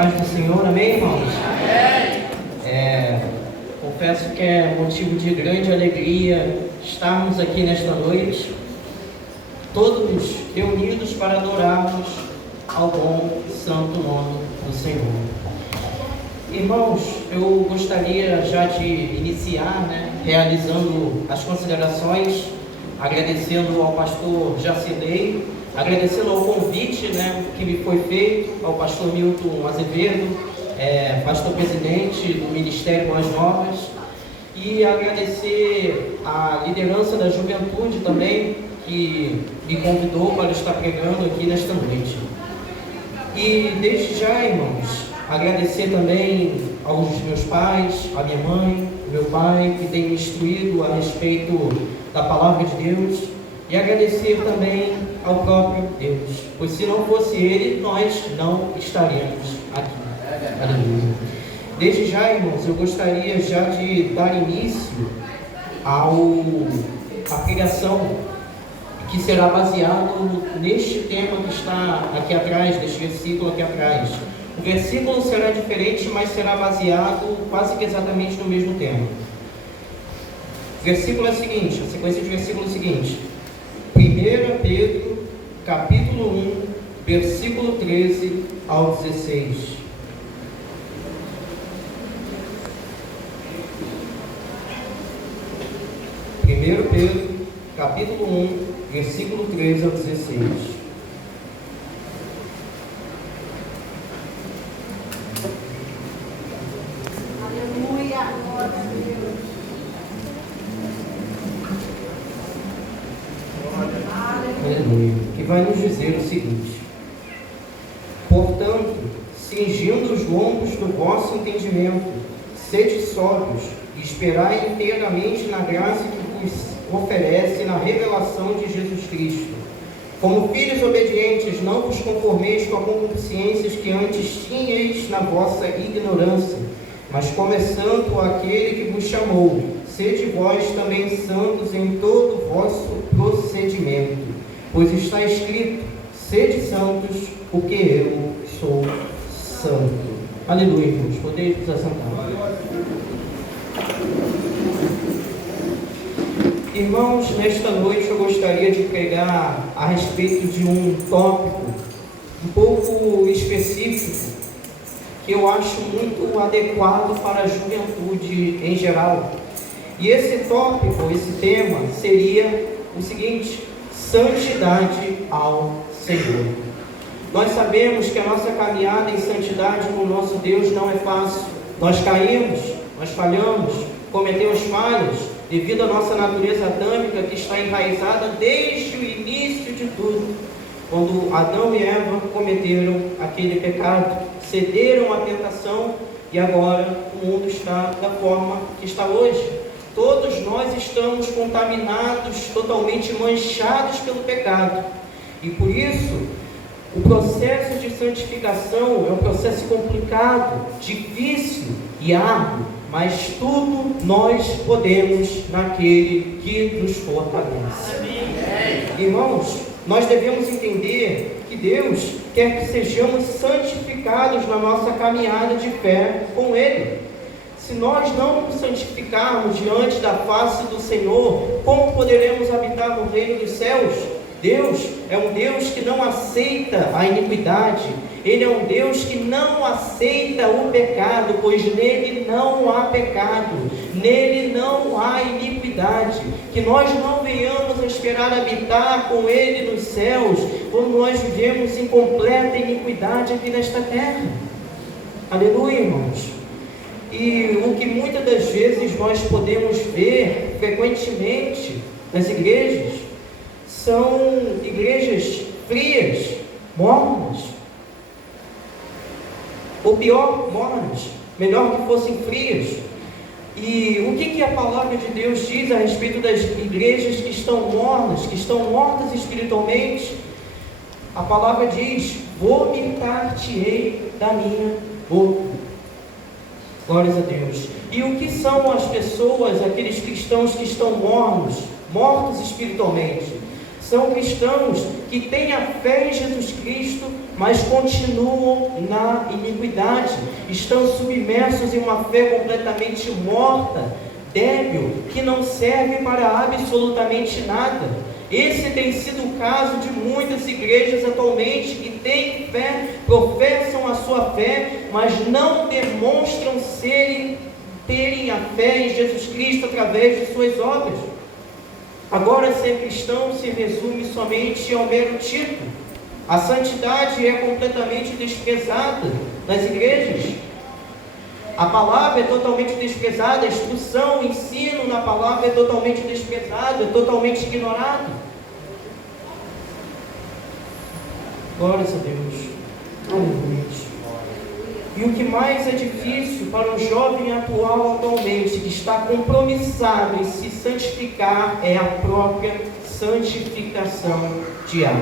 paz do Senhor, amém, irmãos? Confesso que é motivo de grande alegria estarmos aqui nesta noite, todos reunidos para adorarmos ao bom e santo nome do Senhor. Irmãos, eu gostaria já de iniciar, realizando as considerações, agradecendo ao pastor Jacilei, agradecendo ao convite que me foi feito, ao pastor Milton Azevedo, pastor presidente do Ministério Boas Novas, e agradecer a liderança da juventude também, que me convidou para estar pregando aqui nesta noite. E desde já, irmãos, agradecer também aos meus pais, a minha mãe, meu pai, que tem me instruído a respeito da palavra de Deus, e agradecer também ao próprio Deus, pois se não fosse Ele, nós não estaríamos aqui. Aleluia. Desde já, irmãos, eu gostaria já de dar início à pregação que será baseado neste tema que está aqui atrás, neste versículo aqui atrás. O versículo será diferente, mas será baseado quase que exatamente no mesmo tema. O versículo é o seguinte, a sequência de versículo é o seguinte: 1 Pedro, capítulo 1, versículo 13 ao 16. 1 Pedro, capítulo 1, versículo 13 ao 16. Aleluia, glória a Deus. Aleluia. Que vai nos dizer o seguinte: portanto, cingindo os lombos do vosso entendimento, sede sóbrios, e esperai inteiramente na graça que vos oferece na revelação de Jesus Cristo. Como filhos obedientes, não vos conformeis com as concupiscências que antes tinhais na vossa ignorância, mas como é santo aquele que vos chamou, sede vós também santos em todo o vosso procedimento, pois está escrito: sede santos, porque eu sou santo. Aleluia, irmãos. Podemos nos assentar. Irmãos, nesta noite eu gostaria de pregar a respeito de um tópico um pouco específico, que eu acho muito adequado para a juventude em geral. E esse tópico, esse tema, seria o seguinte: santidade ao Senhor. Nós sabemos que a nossa caminhada em santidade com o nosso Deus não é fácil. Nós caímos, nós falhamos, cometemos falhas, devido à nossa natureza adâmica que está enraizada desde o início de tudo. Quando Adão e Eva cometeram aquele pecado, cederam à tentação, e agora o mundo está da forma que está hoje. Todos nós estamos contaminados, totalmente manchados pelo pecado. E por isso, o processo de santificação é um processo complicado, difícil e árduo, mas tudo nós podemos naquele que nos fortalece. Irmãos, nós devemos entender que Deus quer que sejamos santificados na nossa caminhada de fé com Ele. Se nós não nos santificarmos diante da face do Senhor, como poderemos habitar no reino dos céus? Deus é um Deus que não aceita a iniquidade. Ele é um Deus que não aceita o pecado, pois nele não há pecado, nele não há iniquidade. Que nós não venhamos a esperar habitar com Ele nos céus, quando nós vivemos em completa iniquidade aqui nesta terra. Aleluia, irmãos. E o que muitas das vezes nós podemos ver frequentemente nas igrejas são igrejas frias, mornas, ou pior, mornas, melhor que fossem frias. E o que a palavra de Deus diz a respeito das igrejas que estão mornas, que estão mortas espiritualmente? A palavra diz: vomitar-te-ei da minha boca. Glórias a Deus. E o que são as pessoas, aqueles cristãos que estão mornos, mortos espiritualmente? São cristãos que têm a fé em Jesus Cristo, mas continuam na iniquidade, estão submersos em uma fé completamente morta, débil, que não serve para absolutamente nada. Esse tem sido o caso de muitas igrejas atualmente, que têm fé, professam a sua fé, mas não demonstram terem a fé em Jesus Cristo através de suas obras. Agora, ser cristão se resume somente ao mero título. A santidade é completamente desprezada nas igrejas. A palavra é totalmente desprezada, a instrução, o ensino na palavra é totalmente desprezado, é totalmente ignorado. Glórias a Deus. Aleluia. E o que mais é difícil para o jovem atualmente, que está compromissado em se santificar, é a própria santificação diária.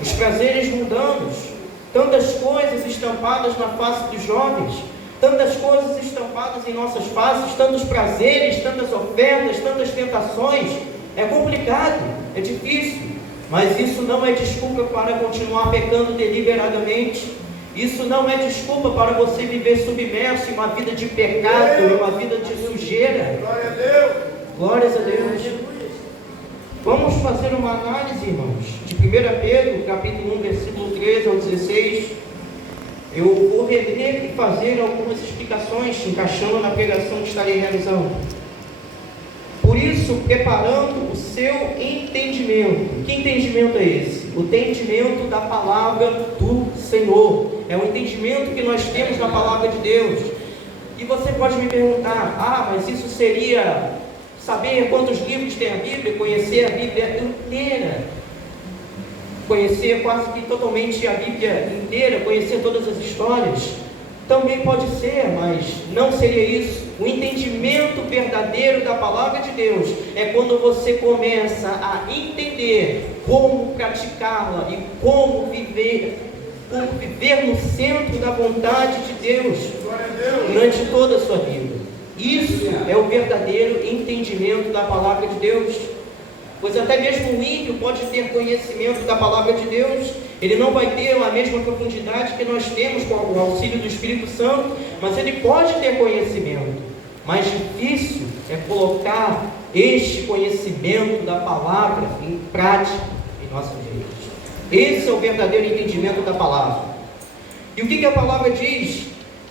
Os prazeres mundanos, tantas coisas estampadas na face dos jovens, tantas coisas estampadas em nossas faces, tantos prazeres, tantas ofertas, tantas tentações, é complicado, é difícil, mas isso não é desculpa para continuar pecando deliberadamente. Isso não é desculpa para você viver submerso em uma vida de pecado, em uma vida de sujeira. Glória a Deus. Glórias a Deus. Vamos fazer uma análise, irmãos, de 1 Pedro, capítulo 1, versículo 13 ao 16. Eu vou reler e fazer algumas explicações, encaixando na pregação que estarei realizando. Por isso, preparando o seu entendimento. Que entendimento é esse? O entendimento da palavra do Senhor. É o entendimento que nós temos na palavra de Deus. E você pode me perguntar, mas isso seria saber quantos livros tem a Bíblia, conhecer a Bíblia inteira, conhecer quase que totalmente a Bíblia inteira, conhecer todas as histórias? Também pode ser, mas não seria isso. O entendimento verdadeiro da palavra de Deus é quando você começa a entender como praticá-la e como viver no centro da vontade de Deus durante toda a sua vida. Isso é o verdadeiro entendimento da palavra de Deus. Pois até mesmo o ímpio pode ter conhecimento da palavra de Deus. Ele não vai ter a mesma profundidade que nós temos com o auxílio do Espírito Santo, mas ele pode ter conhecimento. Mais difícil é colocar este conhecimento da palavra em prática em nossas vidas. Esse é o verdadeiro entendimento da palavra. E o que a palavra diz?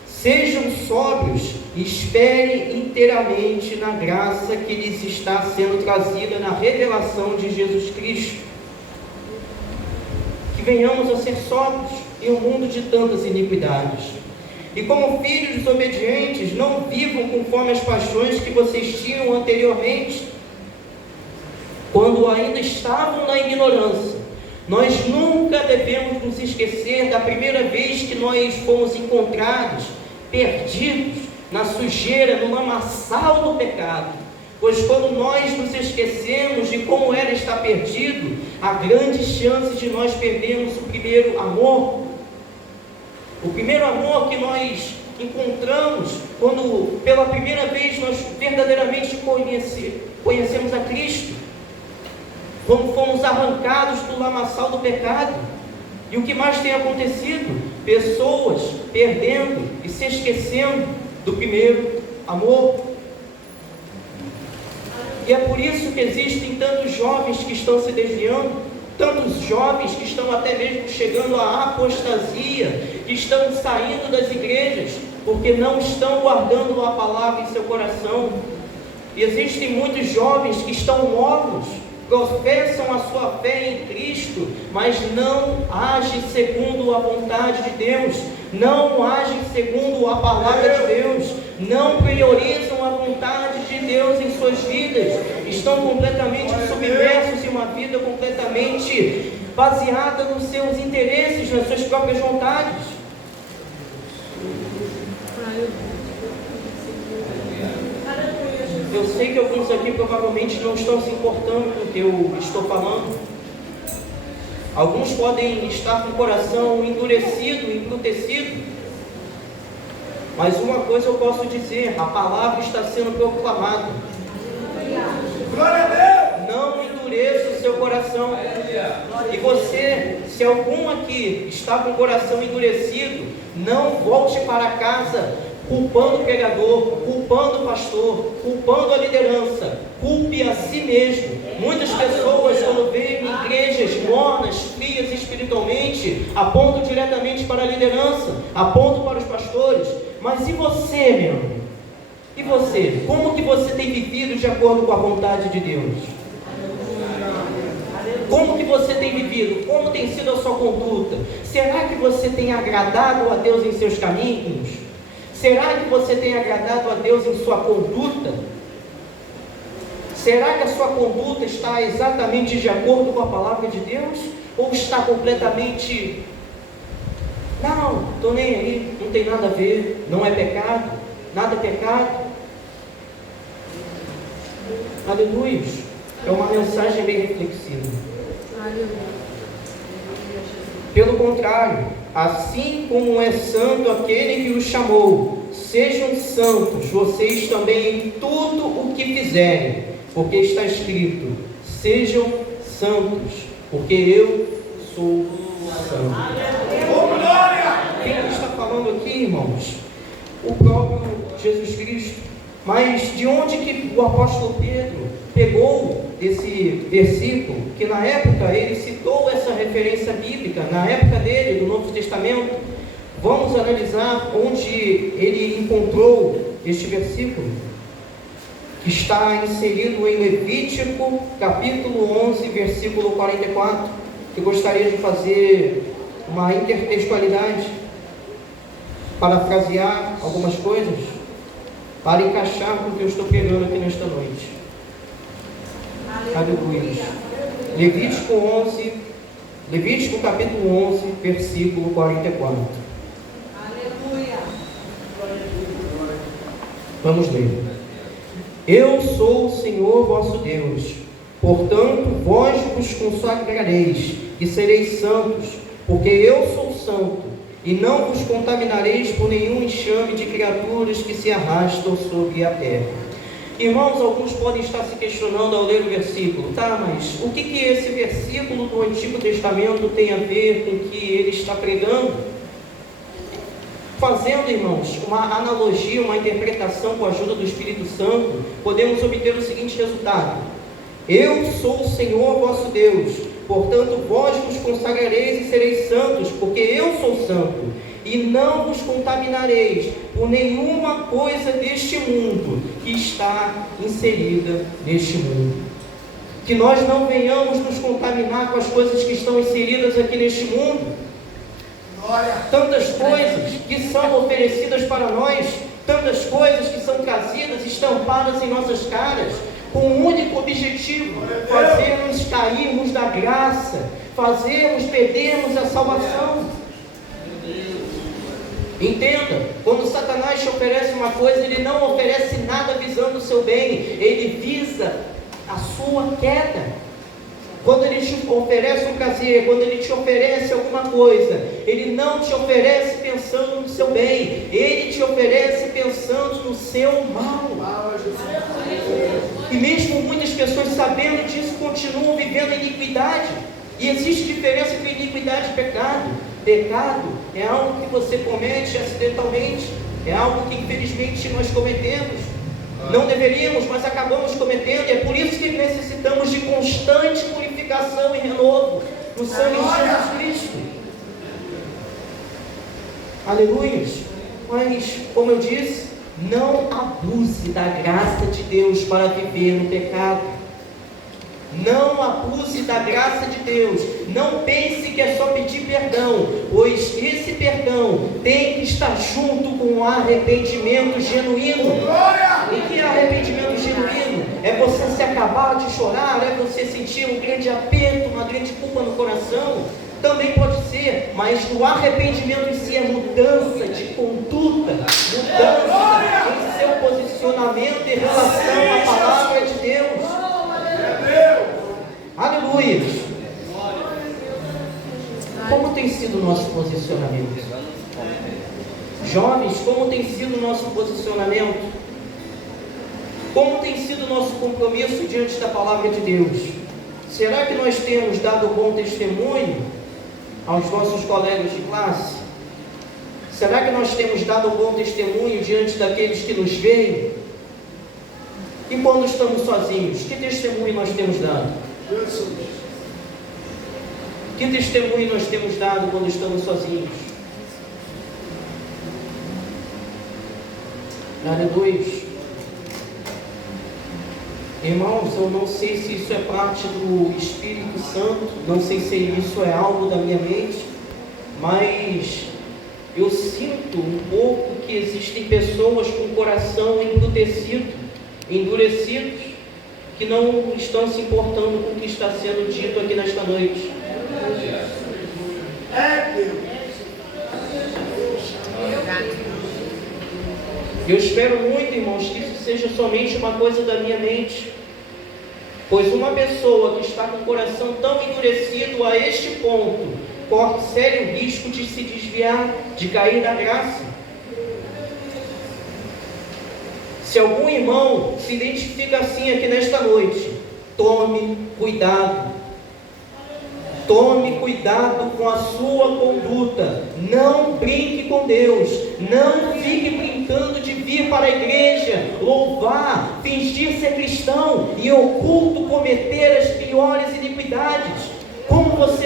Sejam sóbrios e esperem inteiramente na graça que lhes está sendo trazida na revelação de Jesus Cristo. Que venhamos a ser sóbrios em um mundo de tantas iniquidades. E como filhos desobedientes, não vivam conforme as paixões que vocês tinham anteriormente, quando ainda estavam na ignorância. Nós nunca devemos nos esquecer da primeira vez que nós fomos encontrados, perdidos, na sujeira, no lamaçal do pecado. Pois quando nós nos esquecemos de como era estar perdido, há grande chance de nós perdermos o primeiro amor. O primeiro amor que nós encontramos quando pela primeira vez nós verdadeiramente conhecemos a Cristo. Quando fomos arrancados do lamaçal do pecado. E o que mais tem acontecido? Pessoas perdendo e se esquecendo do primeiro amor. E é por isso que existem tantos jovens que estão se desviando, tantos jovens que estão até mesmo chegando à apostasia, que estão saindo das igrejas, porque não estão guardando a palavra em seu coração. E existem muitos jovens que estão mortos, professam a sua fé em Cristo, mas não agem segundo a vontade de Deus, não agem segundo a palavra de Deus, não priorizam a vontade de Deus em suas vidas, estão completamente submersos em uma vida completamente baseada nos seus interesses, nas suas próprias vontades. Eu sei que alguns aqui provavelmente não estão se importando com o que eu estou falando. Alguns podem estar com o coração endurecido, embrutecido. Mas uma coisa eu posso dizer: a palavra está sendo proclamada. Glória a Deus! Não endureça o seu coração. E você, se algum aqui está com o coração endurecido, não volte para casa culpando o pregador, culpando o pastor, culpando a liderança. Culpe a si mesmo. Muitas pessoas, quando veem igrejas mornas, frias espiritualmente, apontam diretamente para a liderança, apontam para os pastores. Mas e você, meu amigo? E você? Como que você tem vivido de acordo com a vontade de Deus? Como que você tem vivido? Como tem sido a sua conduta? Será que você tem agradado a Deus em seus caminhos? Será que você tem agradado a Deus em sua conduta? Será que a sua conduta está exatamente de acordo com a palavra de Deus? Ou está completamente... Não, estou nem aí, não tem nada a ver, não é pecado, nada é pecado. Aleluia. É uma mensagem bem reflexiva. Pelo contrário, assim como é santo aquele que os chamou, sejam santos vocês também em tudo o que fizerem, porque está escrito: sejam santos, porque eu sou santo. Quem está falando aqui, irmãos? O próprio Jesus Cristo. Mas de onde que o apóstolo Pedro pegou esse versículo, que na época ele citou essa referência bíblica, na época dele, do Novo Testamento? Vamos analisar onde ele encontrou este versículo, que está inserido em Levítico, capítulo 11, versículo 44, que eu gostaria de fazer uma intertextualidade, parafrasear algumas coisas, para encaixar com o que eu estou pregando aqui nesta noite. Aleluia. Levítico capítulo 11, versículo 44. Aleluia. Vamos ler. Eu sou o Senhor vosso Deus, portanto vós vos consagrareis e sereis santos, porque eu sou santo, e não vos contaminareis por nenhum enxame de criaturas que se arrastam sobre a terra. Irmãos, alguns podem estar se questionando ao ler o versículo. Tá, mas o que esse versículo do Antigo Testamento tem a ver com o que ele está pregando? Fazendo, irmãos, uma analogia, uma interpretação com a ajuda do Espírito Santo, podemos obter o seguinte resultado: eu sou o Senhor vosso Deus, portanto vós vos consagrareis e sereis santos, porque eu sou santo, e não vos contaminareis por nenhuma coisa deste mundo que está inserida neste mundo. Que nós não venhamos nos contaminar com as coisas que estão inseridas aqui neste mundo. Tantas coisas que são oferecidas para nós, tantas coisas que são trazidas, estampadas em nossas caras, com um único objetivo: fazermos cairmos da graça, fazermos perdermos a salvação. Entenda, quando Satanás te oferece uma coisa, ele não oferece nada visando o seu bem, ele visa a sua queda. Quando ele te oferece um prazer, quando ele te oferece alguma coisa, ele não te oferece pensando no seu bem, ele te oferece pensando no seu mal. E mesmo muitas pessoas, sabendo disso, continuam vivendo a iniquidade. E existe diferença entre iniquidade e pecado. Pecado é algo que você comete acidentalmente, é algo que infelizmente nós cometemos. Não deveríamos, mas acabamos cometendo, e é por isso que necessitamos de constante purificação e renovo no sangue de Jesus Cristo. Aleluia. Mas, como eu disse, não abuse da graça de Deus para viver no pecado. Não abuse da graça de Deus. Não pense que é só pedir perdão, pois esse perdão tem que estar junto com o arrependimento genuíno. E que arrependimento genuíno? É você se acabar de chorar? É você sentir um grande aperto, uma grande culpa no coração? Também pode ser, mas o arrependimento em si é mudança de conduta, mudança em seu posicionamento em relação à palavra de Deus. Aleluia. Como tem sido o nosso posicionamento? Jovens, como tem sido o nosso posicionamento? Como tem sido o nosso compromisso diante da palavra de Deus? Será que nós temos dado bom testemunho aos nossos colegas de classe? Será que nós temos dado bom testemunho diante daqueles que nos veem? E quando estamos sozinhos, que testemunho nós temos dado? Que testemunho nós temos dado quando estamos sozinhos? Aleluia. Irmãos, eu não sei se isso é parte do Espírito Santo, não sei se isso é algo da minha mente, mas eu sinto um pouco que existem pessoas com o coração endurecidos, que não estão se importando com o que está sendo dito aqui nesta noite. Eu espero muito, irmãos, que isso seja somente uma coisa da minha mente, pois uma pessoa que está com o coração tão endurecido a este ponto, corre sério risco de se desviar, de cair da graça. Se algum irmão se identifica assim aqui nesta noite, tome cuidado. Tome cuidado com a sua conduta. Não brinque com Deus. Não fique brincando de vir para a igreja, louvar, fingir ser cristão e oculto cometer as piores iniquidades. Como nós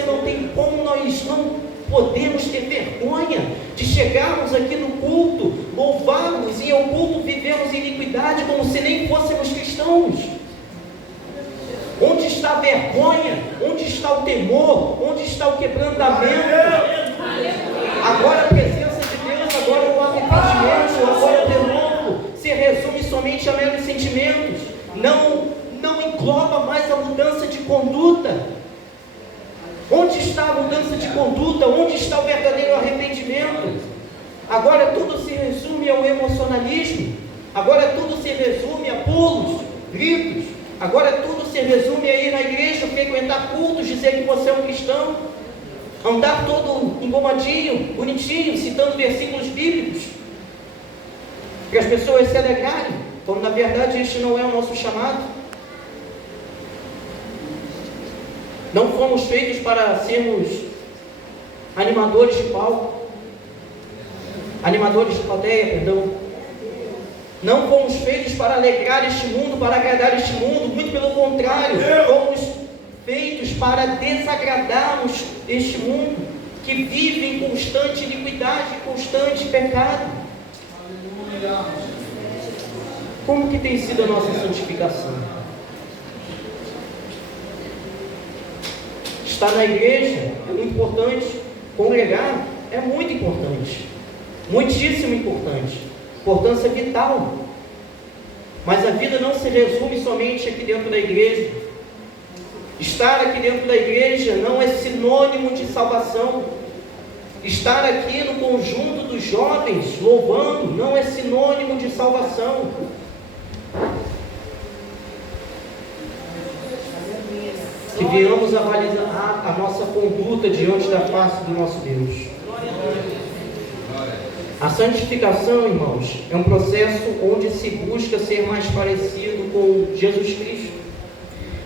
não podemos ter vergonha de chegarmos aqui no culto, louvarmos e em oculto vivemos iniquidade como se nem fôssemos cristãos? Onde está a vergonha? Onde está o temor? Onde está o quebrantamento? Agora a presença de Deus, agora o arrependimento, agora de novo, se resume somente a meros sentimentos. Não engloba mais a mudança de conduta. Onde está a mudança de conduta? Onde está o verdadeiro arrependimento? Agora tudo se resume ao emocionalismo. Agora tudo se resume a pulos, gritos. Agora tudo se resume a ir na igreja, frequentar cultos, dizer que você é um cristão, andar todo engomadinho, bonitinho, citando versículos bíblicos, para as pessoas se alegrarem, quando na verdade este não é o nosso chamado. Não fomos feitos para sermos animadores de palco, animadores de plateia, perdão. Não fomos feitos para alegrar este mundo, para agradar este mundo, muito pelo contrário, fomos feitos para desagradarmos este mundo, que vive em constante iniquidade, constante pecado. Como que tem sido a nossa santificação? Estar na igreja é muito importante, congregar é muito importante, muitíssimo importante. Importância vital, mas a vida não se resume somente aqui dentro da igreja. Estar aqui dentro da igreja não é sinônimo de salvação. Estar aqui no conjunto dos jovens louvando não é sinônimo de salvação. Que venhamos avaliar a nossa conduta diante da face do nosso Deus. A santificação, irmãos, é um processo onde se busca ser mais parecido com Jesus Cristo.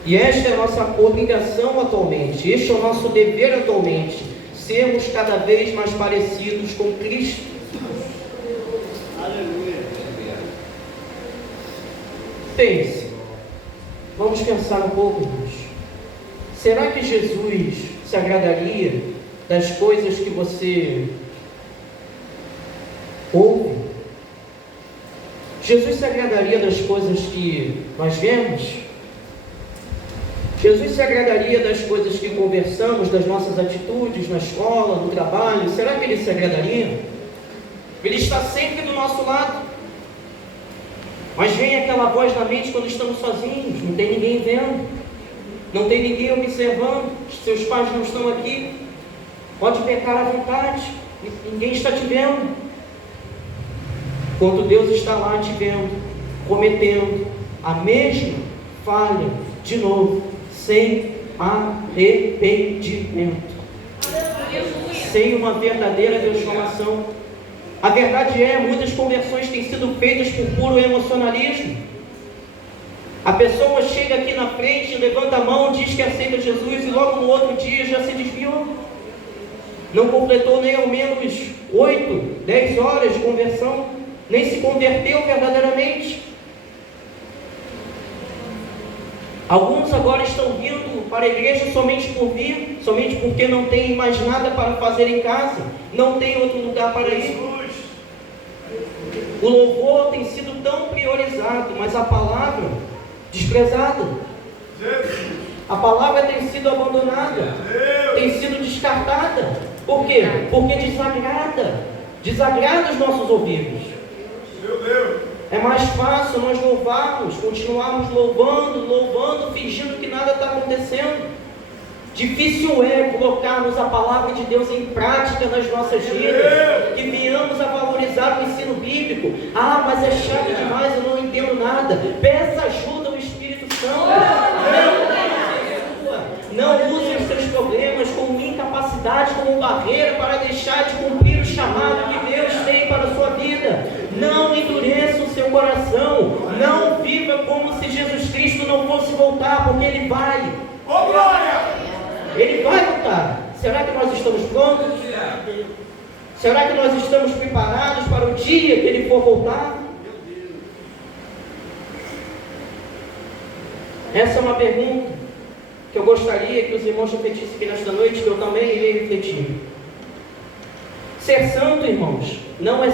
E esta é a nossa obrigação atualmente, este é o nosso dever atualmente, sermos cada vez mais parecidos com Cristo. Aleluia. Pense, vamos pensar um pouco, irmãos. Será que Jesus se agradaria das coisas que você ouve? Jesus se agradaria das coisas que nós vemos? Jesus se agradaria das coisas que conversamos, das nossas atitudes na escola, no trabalho? Será que Ele se agradaria? Ele está sempre do nosso lado, mas vem aquela voz na mente quando estamos sozinhos, não tem ninguém vendo, não tem ninguém observando, seus pais não estão aqui, pode pecar à vontade, ninguém está te vendo. Quando Deus está lá te vendo, cometendo a mesma falha de novo, sem arrependimento, sem uma verdadeira transformação. A verdade é, muitas conversões têm sido feitas por puro emocionalismo. A pessoa chega aqui na frente, levanta a mão, diz que aceita Jesus e logo no outro dia já se desviou. Não completou nem ao menos 8, 10 horas de conversão, nem se converteu verdadeiramente. Alguns agora estão vindo para a igreja somente por vir, somente porque não tem mais nada para fazer em casa, não tem outro lugar para ir. O louvor tem sido tão priorizado, mas a palavra desprezada. A palavra tem sido abandonada, tem sido descartada. Por quê? Porque desagrada os nossos ouvidos. Meu Deus! É mais fácil nós louvarmos, continuarmos louvando, fingindo que nada está acontecendo. Difícil é colocarmos a palavra de Deus em prática nas nossas vidas, que venhamos a valorizar o ensino bíblico. Ah, mas é chato demais, eu não entendo nada. Peça ajuda ao Espírito Santo. Não use os seus problemas como incapacidade, como barreira para deixar de cumprir o chamado que Deus tem para a sua vida. Não endureça o seu coração. Não viva como se Jesus Cristo não fosse voltar, porque Ele vai. Oh, glória! Ele vai voltar. Será que nós estamos prontos? Será que nós estamos preparados para o dia que Ele for voltar? Essa é uma pergunta que eu gostaria que os irmãos refletissem aqui nesta noite, que eu também irei refletir. Ser santo, irmãos, não é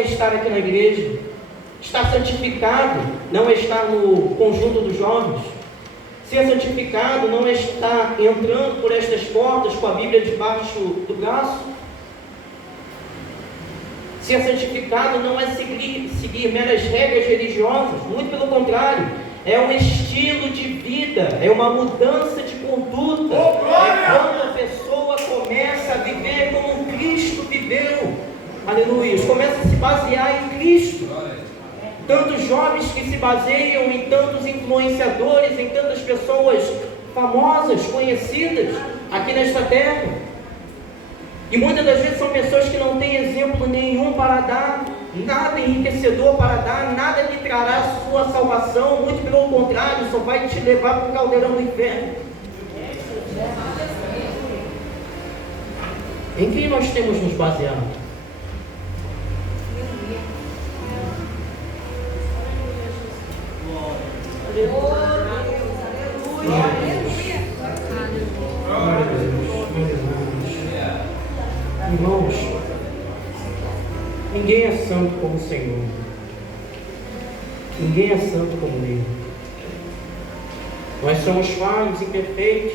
estar aqui na igreja. Estar santificado não é estar no conjunto dos jovens. Ser santificado não é estar entrando por estas portas com a Bíblia debaixo do braço. Ser santificado não é seguir meras regras religiosas, muito pelo contrário, é um estilo de vida, é uma mudança de conduta. É quando a pessoa começa a viver como Cristo viveu. Aleluia, começa a se basear em Cristo. Tantos jovens que se baseiam em tantos influenciadores, em tantas pessoas famosas, conhecidas aqui nesta terra. E muitas das vezes são pessoas que não têm exemplo nenhum para dar, nada enriquecedor para dar, nada lhe trará a sua salvação, muito pelo contrário, só vai te levar para o caldeirão do inferno. Em quem nós temos nos baseado? Irmãos, ninguém é santo como o Senhor. Ninguém é santo como Ele. Nós somos falhos, imperfeitos,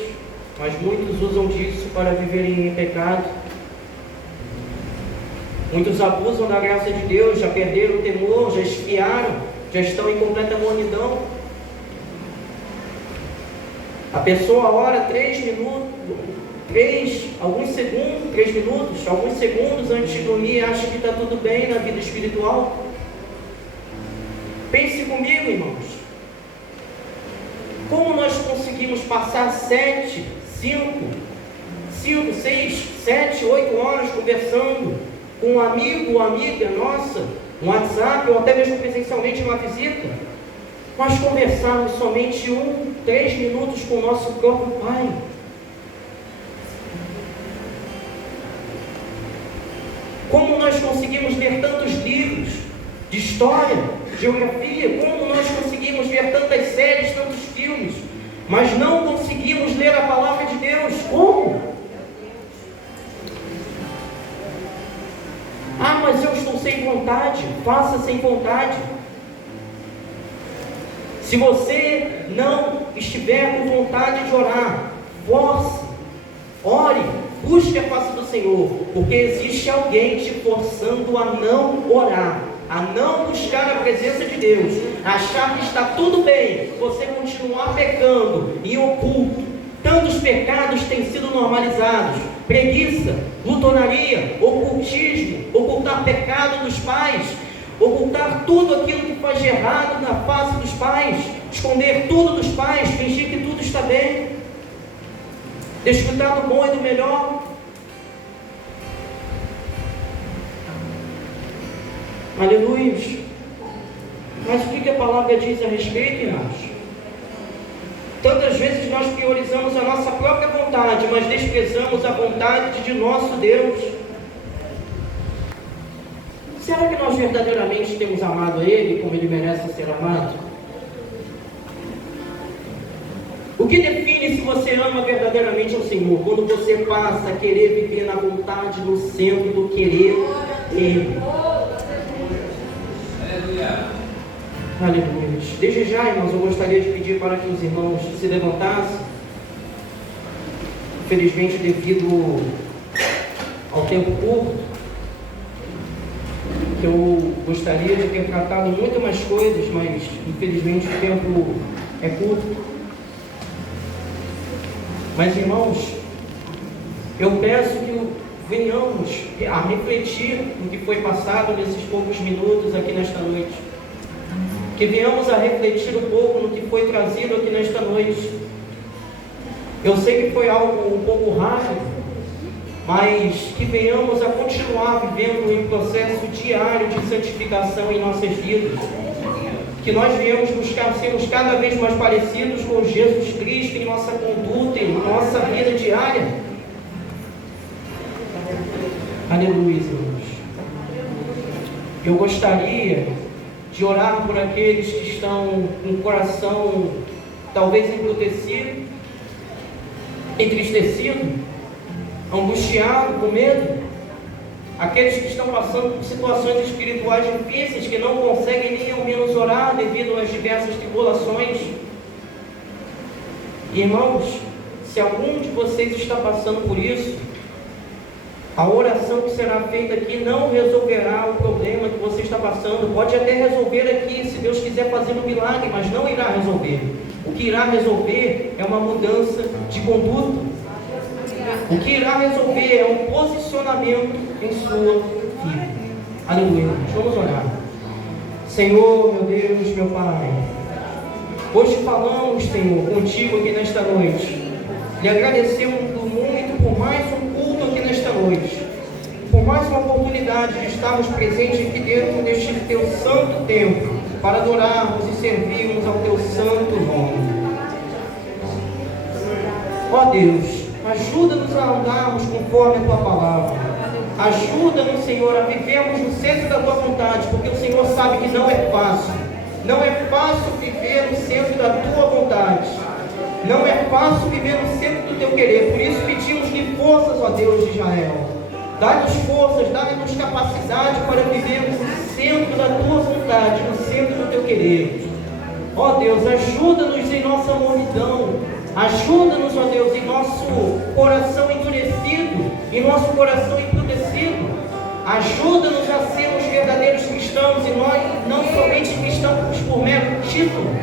mas muitos usam disso para viverem em pecado. Muitos abusam da graça de Deus, já perderam o temor, já esfriaram, já estão em completa mornidão. A pessoa ora 3 minutos, alguns segundos antes de dormir, acha que está tudo bem na vida espiritual. Pense comigo, irmãos. Como nós conseguimos passar 7, 6, 7, 8 horas conversando com um amigo ou amiga nossa, no WhatsApp ou até mesmo presencialmente em uma visita? Nós conversarmos somente 3 minutos com o nosso próprio Pai. Como nós conseguimos ler tantos livros de história, geografia, como nós conseguimos ver tantas séries, tantos filmes, mas não conseguimos ler a palavra de Deus? Como? Ah, mas eu estou sem vontade. Faça sem vontade. Se você não estiver com vontade de orar, force, ore, busque a face do Senhor, porque existe alguém te forçando a não orar, a não buscar a presença de Deus, a achar que está tudo bem, você continuar pecando em oculto. Tantos pecados têm sido normalizados: preguiça, glutonaria, ocultismo, ocultar pecado dos pais, ocultar tudo aquilo que faz de errado na face dos pais, esconder tudo dos pais, fingir que tudo está bem, desfrutar do bom e do melhor. Aleluia. Mas o que a palavra diz a respeito, irmãos? Tantas vezes nós priorizamos a nossa própria vontade, mas desprezamos a vontade de nosso Deus. Será que nós verdadeiramente temos amado a Ele como Ele merece ser amado? O que define se você ama verdadeiramente ao Senhor? Quando você passa a querer viver na vontade, no centro do querer dele. Aleluia. Desde já, irmãos, eu gostaria de pedir para que os irmãos se levantassem. Infelizmente, devido ao tempo curto, que eu gostaria de ter tratado muito mais coisas, mas infelizmente o tempo é curto. Mas, irmãos, eu peço que venhamos a refletir no que foi passado nesses poucos minutos aqui nesta noite. Que venhamos a refletir um pouco no que foi trazido aqui nesta noite. Eu sei que foi algo um pouco rápido, mas que venhamos a continuar vivendo em processo diário de santificação em nossas vidas. Que nós venhamos buscar sermos cada vez mais parecidos com Jesus Cristo em nossa conduta, em nossa vida diária. Aleluia, irmãos. Eu gostaria de orar por aqueles que estão com o coração talvez embrutecido, entristecido, angustiado, com medo. Aqueles que estão passando por situações espirituais difíceis, que não conseguem nem ao menos orar devido às diversas tribulações. Irmãos, se algum de vocês está passando por isso, a oração que será feita aqui não resolverá o problema que você está passando. Pode até resolver aqui, se Deus quiser fazer um milagre, mas não irá resolver. O que irá resolver é uma mudança de conduta. O que irá resolver é um posicionamento em sua vida. Aleluia. Vamos orar. Senhor, meu Deus, meu Pai, hoje falamos, Senhor, contigo aqui nesta noite. Lhe agradecemos muito por mais um culto aqui nesta noite, por mais uma oportunidade de estarmos presentes aqui dentro deste teu santo templo, para adorarmos e servirmos ao teu santo nome. Ó Deus, ajuda-nos a andarmos conforme a tua palavra. Ajuda-nos, Senhor, a vivermos no centro da tua vontade, porque o Senhor sabe que não é fácil. Não é fácil viver no centro da tua vontade. Não é fácil viver no centro do teu querer. Por isso pedimos-lhe forças, ó Deus de Israel. Dá-nos forças, dá-nos capacidade para vivermos no centro da tua vontade, no centro do teu querer. Ó Deus, ajuda-nos em nossa mornidão. Ajuda-nos, ó Deus, em nosso coração endurecido, em nosso coração embrutecido. Ajuda-nos a sermos verdadeiros cristãos e nós não somente cristãos por mero título.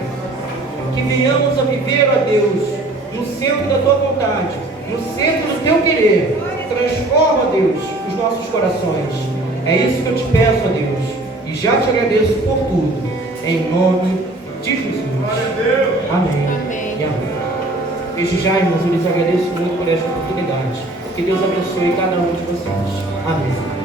Que venhamos a viver, ó Deus, no centro da tua vontade, no centro do teu querer. Transforma, ó Deus, os nossos corações. É isso que eu te peço, ó Deus, e já te agradeço por tudo, em nome de Jesus. Amém. Amém. E amém. Desde já, irmãos, eu lhes agradeço muito por esta oportunidade. Que Deus abençoe cada um de vocês. Amém.